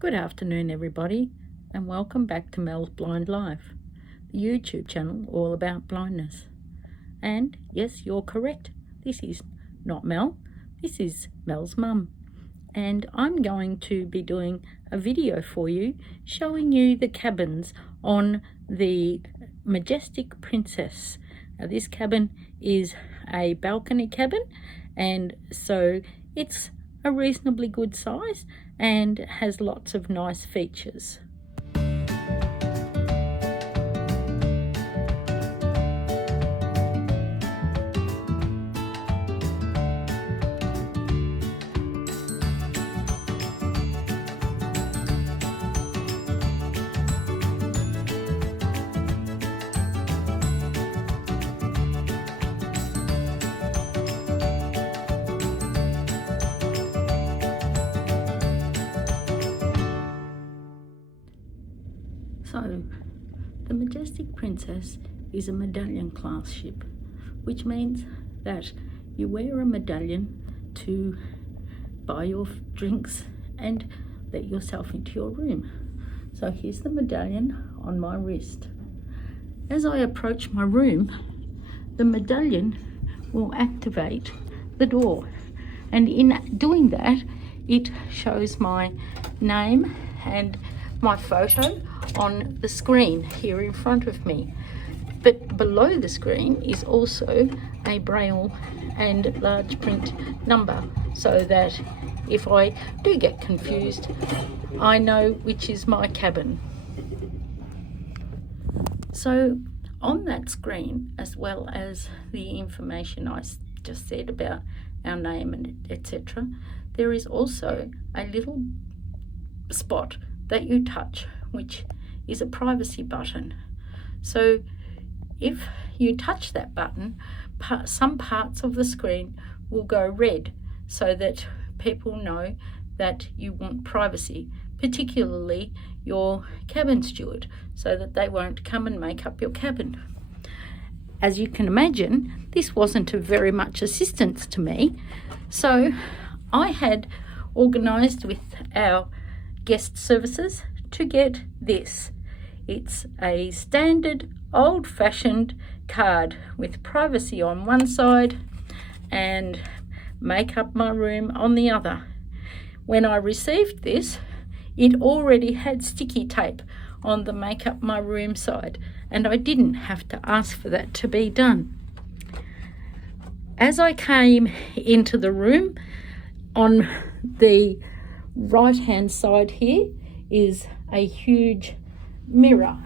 Good afternoon, everybody, and welcome back to Mel's Blind Life, the YouTube channel all about blindness. And yes, you're correct, this is not Mel, this is Mel's mum. And I'm going to be doing a video for you showing you the cabins on the Majestic Princess. Now, this cabin is a balcony cabin, and so it's a reasonably good size and has lots of nice features. So, the Majestic Princess is a Medallion class ship, which means that you wear a medallion to buy your drinks and let yourself into your room. So here's the medallion on my wrist. As I approach my room, the medallion will activate the door, and in doing that, it shows my name and my photo on the screen here in front of me. But below the screen is also a braille and large print number, so that if I do get confused, I know which is my cabin. So on that screen, as well as the information I just said about our name and etc., there is also a little spot that you touch, which is a privacy button. So if you touch that button, some parts of the screen will go red, so that people know that you want privacy, particularly your cabin steward, so that they won't come and make up your cabin. As you can imagine, this wasn't of very much assistance to me, so I had organised with our guest services to get this. It's a standard old-fashioned card with privacy on one side and make up my room on the other. When I received this, it already had sticky tape on the make up my room side, and I didn't have to ask for that to be done. As I came into the room, on the right hand side here is a huge mirror,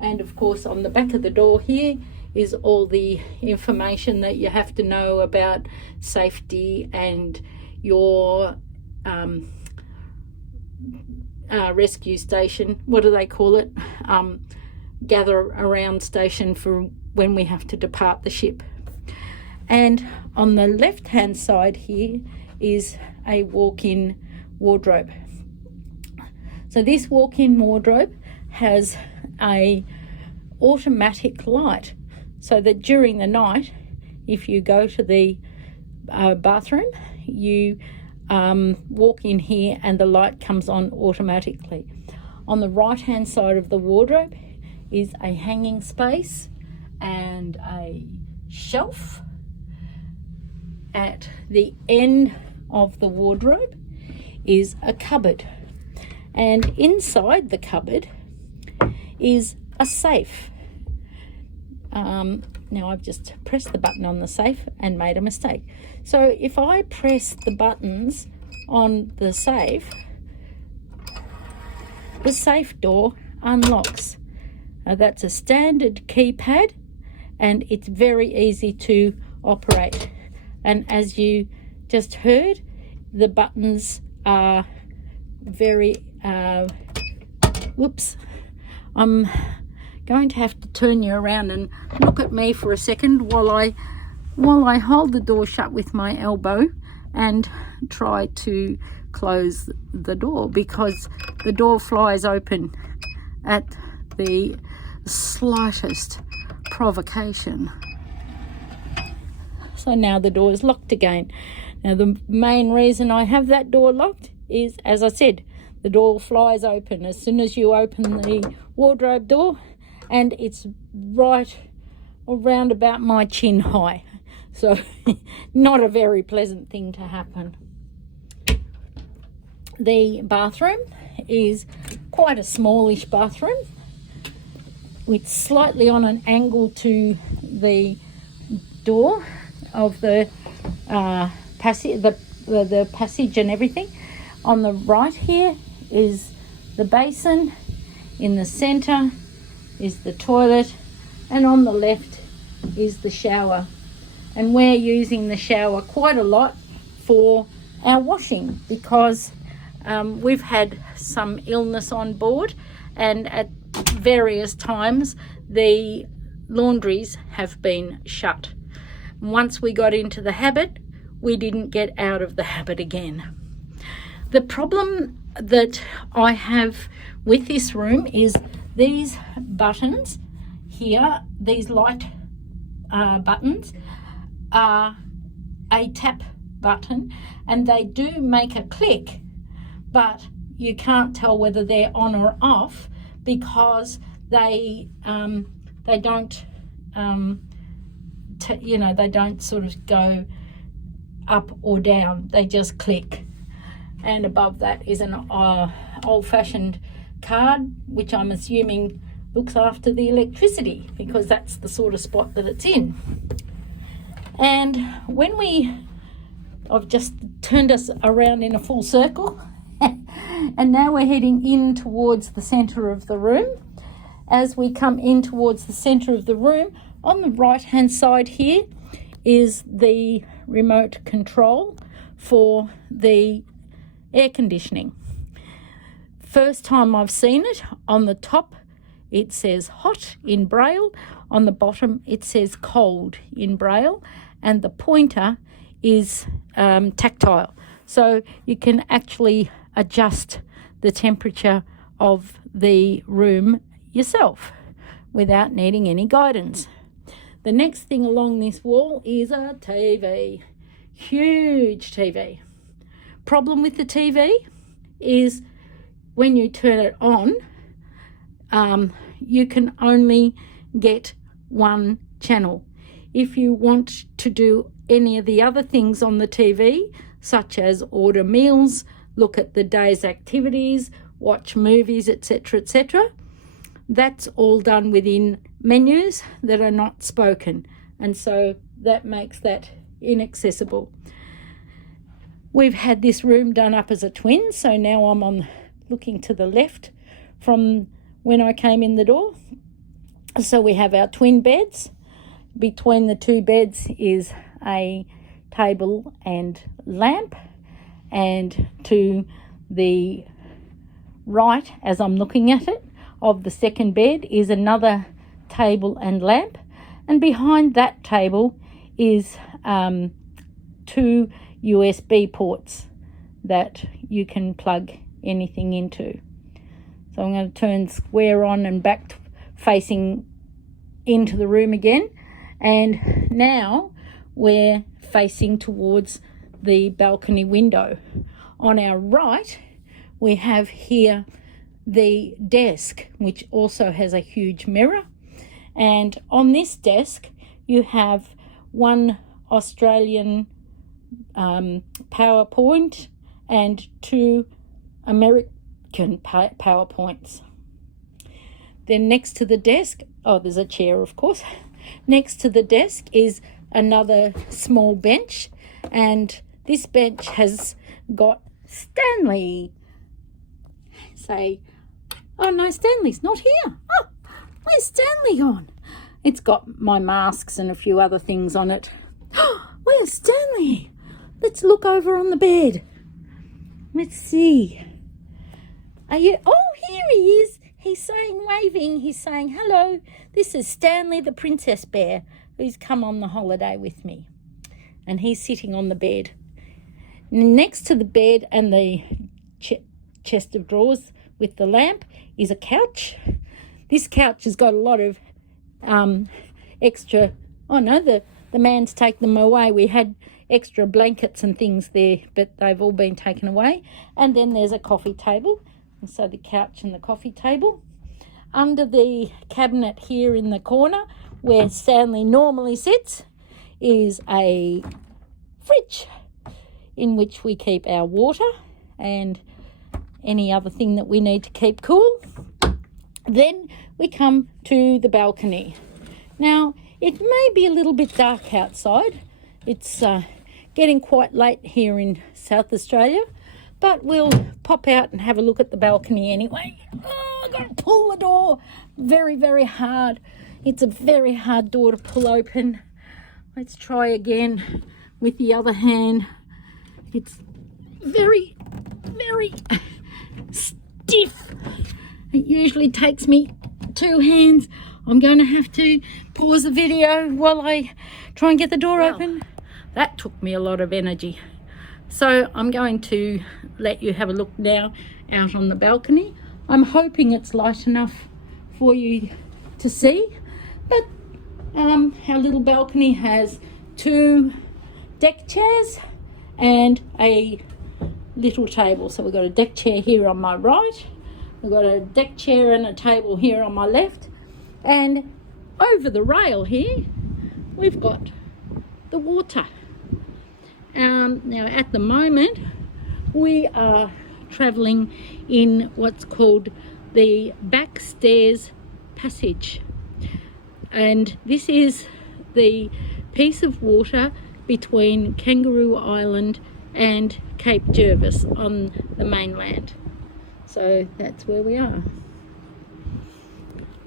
and of course on the back of the door here is all the information that you have to know about safety and your rescue station, what do they call it, gather around station for when we have to depart the ship. And on the left hand side here is a walk-in wardrobe. So this walk-in wardrobe has a automatic light, so that during the night, if you go to the bathroom, you walk in here and the light comes on automatically. On the right hand side of the wardrobe is a hanging space and a shelf. At the end of the wardrobe is a cupboard, and inside the cupboard is a safe. Now I've just pressed the button on the safe and made a mistake. So if I press the buttons on the safe door unlocks. Now that's a standard keypad, and it's very easy to operate. And as you just heard, the buttons are very whoops, I'm going to have to turn you around and look at me for a second while I hold the door shut with my elbow and try to close the door, because the door flies open at the slightest provocation. So now the door is locked again. Now the main reason I have that door locked is, as I said, the door flies open as soon as you open the wardrobe door, and it's right around about my chin high. So not a very pleasant thing to happen. The bathroom is quite a smallish bathroom. It's slightly on an angle to the door of the passage, the passage and everything. On the right here is the basin. In the centre is the toilet, and on the left is the shower. And we're using the shower quite a lot for our washing because we've had some illness on board, and at various times the laundries have been shut. Once we got into the habit, we didn't get out of the habit again. The problem that I have with this room is these buttons here, these light buttons, are a tap button, and they do make a click, but you can't tell whether they're on or off because they don't they don't sort of go up or down, they just click. And above that is an old-fashioned card, which I'm assuming looks after the electricity because that's the sort of spot that it's in. And I've just turned us around in a full circle and now we're heading in towards the centre of the room. As we come in towards the centre of the room, on the right hand side here is the remote control for the air conditioning. First time I've seen it, on the top it says hot in Braille, on the bottom it says cold in Braille, and the pointer is tactile, so you can actually adjust the temperature of the room yourself without needing any guidance. The next thing along this wall is a TV, huge TV. Problem with the TV is when you turn it on, you can only get one channel. If you want to do any of the other things on the TV, such as order meals, look at the day's activities, watch movies, etc., etc., that's all done within menus that are not spoken, and so that makes that inaccessible. We've had this room done up as a twin, so now I'm looking to the left from when I came in the door. So we have our twin beds. Between the two beds is a table and lamp, and to the right, as I'm looking at it, of the second bed is another table and lamp, and behind that table is 2 USB ports that you can plug anything into. So I'm going to turn square on and back facing into the room again, and now we're facing towards the balcony window. On our right we have here the desk, which also has a huge mirror, and on this desk you have one Australian PowerPoint and 2 American PowerPoints. Then next to the desk, there's a chair, of course. Next to the desk is another small bench, and this bench has got Stanley. Say, oh no, Stanley's not here. Oh, where's Stanley gone? It's got my masks and a few other things on it. Oh, where's Stanley? Let's look over on the bed. Let's see. Are you? Oh, here he is. He's saying, waving. He's saying, hello, this is Stanley the Princess Bear, who's come on the holiday with me. And he's sitting on the bed. Next to the bed and the chest of drawers with the lamp is a couch. This couch has got a lot of extra, the man's taken them away. We had extra blankets and things there, but they've all been taken away. And then there's a coffee table, So the couch and the coffee table. Under the cabinet here in the corner where Stanley normally sits is a fridge in which we keep our water and any other thing that we need to keep cool. Then we come to the balcony. Now, it may be a little bit dark outside. It's getting quite late here in South Australia, but we'll pop out and have a look at the balcony anyway. Oh, I've got to pull the door very, very hard. It's a very hard door to pull open. Let's try again with the other hand. It's very, very stiff. It usually takes me 2 hands. I'm going to have to pause the video while I try and get the door open. That took me a lot of energy. So I'm going to let you have a look now out on the balcony. I'm hoping it's light enough for you to see. But our little balcony has 2 deck chairs and a little table. So we've got a deck chair here on my right. We've got a deck chair and a table here on my left. And over the rail here, we've got the water. Now at the moment, we are travelling in what's called the back stairs passage. And this is the piece of water between Kangaroo Island and Cape Jervis on the mainland. So that's where we are.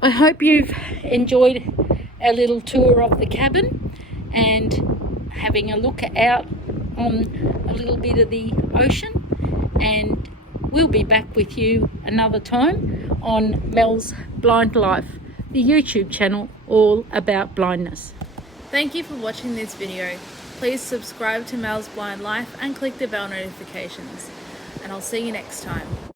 I hope you've enjoyed our little tour of the cabin and having a look out on a little bit of the ocean, and we'll be back with you another time on Mel's Blind Life, the YouTube channel all about blindness. Thank you for watching this video. Please subscribe to Mel's Blind Life and click the bell notifications, and I'll see you next time.